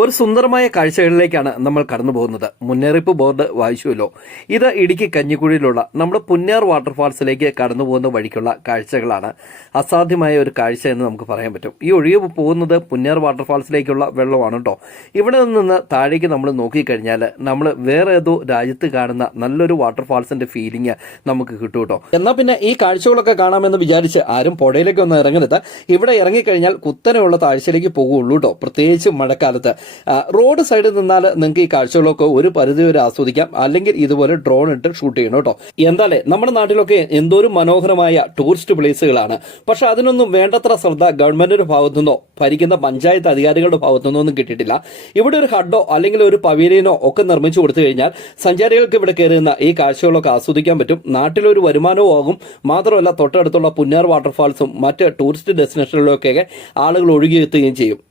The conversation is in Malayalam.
ഒരു സുന്ദരമായ കാഴ്ചകളിലേക്കാണ് നമ്മൾ കടന്നു പോകുന്നത്. മുന്നറിയിപ്പ് ബോർഡ് വായിച്ചുവല്ലോ. ഇത് ഇടുക്കി കഞ്ഞിക്കുഴിയിലുള്ള നമ്മുടെ പുന്നാർ വാട്ടർഫാൾസിലേക്ക് കടന്നു പോകുന്ന വഴിക്കുള്ള കാഴ്ചകളാണ്. അസാധ്യമായ ഒരു കാഴ്ച എന്ന് നമുക്ക് പറയാൻ പറ്റും. ഈ ഒഴിവ് പോകുന്നത് പുന്നാർ വാട്ടർഫാൾസിലേക്കുള്ള വെള്ളമാണ് കേട്ടോ ഇവിടെ നിന്ന് താഴേക്ക് നമ്മൾ നോക്കിക്കഴിഞ്ഞാൽ നമ്മൾ വേറെ ഏതോ രാജ്യത്ത് കാണുന്ന നല്ലൊരു വാട്ടർഫാൾസിന്റെ ഫീലിംഗ് നമുക്ക് കിട്ടും കേട്ടോ എന്നാൽ പിന്നെ ഈ കാഴ്ചകളൊക്കെ കാണാമെന്ന് വിചാരിച്ച് ആരും പുഴയിലേക്ക് ഒന്ന് ഇറങ്ങരുത്. ഇവിടെ ഇറങ്ങിക്കഴിഞ്ഞാൽ കുത്തനെയുള്ള താഴ്ചയിലേക്ക് പോകുള്ളൂ കേട്ടോ പ്രത്യേകിച്ച് മഴക്കാലത്ത്. റോഡ് സൈഡിൽ നിന്നാൽ നിങ്ങൾക്ക് ഈ കാഴ്ചകളൊക്കെ ഒരു പരിധി വരെ ആസ്വദിക്കാം. അല്ലെങ്കിൽ ഇതുപോലെ ഡ്രോൺ ഇട്ട് ഷൂട്ട് ചെയ്യണം കേട്ടോ. എന്തായാലേ നമ്മുടെ നാട്ടിലൊക്കെ എന്തോരം മനോഹരമായ ടൂറിസ്റ്റ് പ്ലേസുകളാണ് പക്ഷെ അതിനൊന്നും വേണ്ടത്ര ശ്രദ്ധ ഗവൺമെന്റിന്റെ ഭാഗത്തു നിന്നോ ഭരിക്കുന്ന പഞ്ചായത്ത് അധികാരികളുടെ ഭാഗത്തു നിന്നോ ഒന്നും കിട്ടിയിട്ടില്ല. ഇവിടെ ഒരു ഹഡോ അല്ലെങ്കിൽ ഒരു പവീലിയനോ ഒക്കെ നിർമ്മിച്ചു കൊടുത്തു കഴിഞ്ഞാൽ സഞ്ചാരികൾക്ക് ഇവിടെ കയറുന്ന ഈ കാഴ്ചകളൊക്കെ ആസ്വദിക്കാൻ പറ്റും. നാട്ടിലൊരു വരുമാനവും ആകും. മാത്രമല്ല തൊട്ടടുത്തുള്ള പുന്നാർ വാട്ടർഫാൾസും മറ്റ് ടൂറിസ്റ്റ് ഡെസ്റ്റിനേഷനുകളിലൊക്കെ ആളുകൾ ഒഴുകിയെത്തുകയും ചെയ്യും.